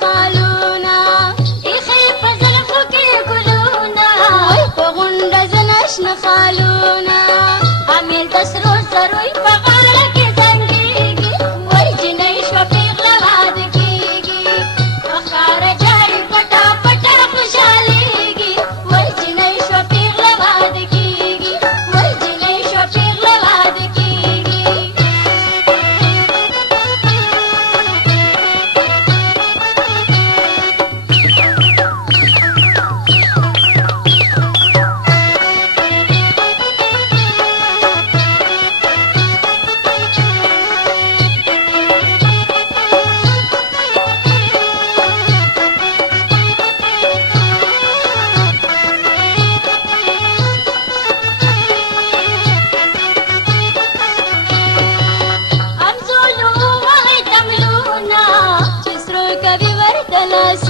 خالونه ایخي په زلفو کې ګلونه وای په غونډه زنه شنه خالونه حامل د سرو زرو یې په غاړه کې زنګېږي وای جنۍ شوه پیغله واده کېږي په ښکاره جاړي پټه پټه خوشحالېږي وای جنۍ شوه پیغله واده کېږي وای جنۍ شوه پیغله واده کېږي امزولو وهي تملونا چې سرو کوي ورته لاس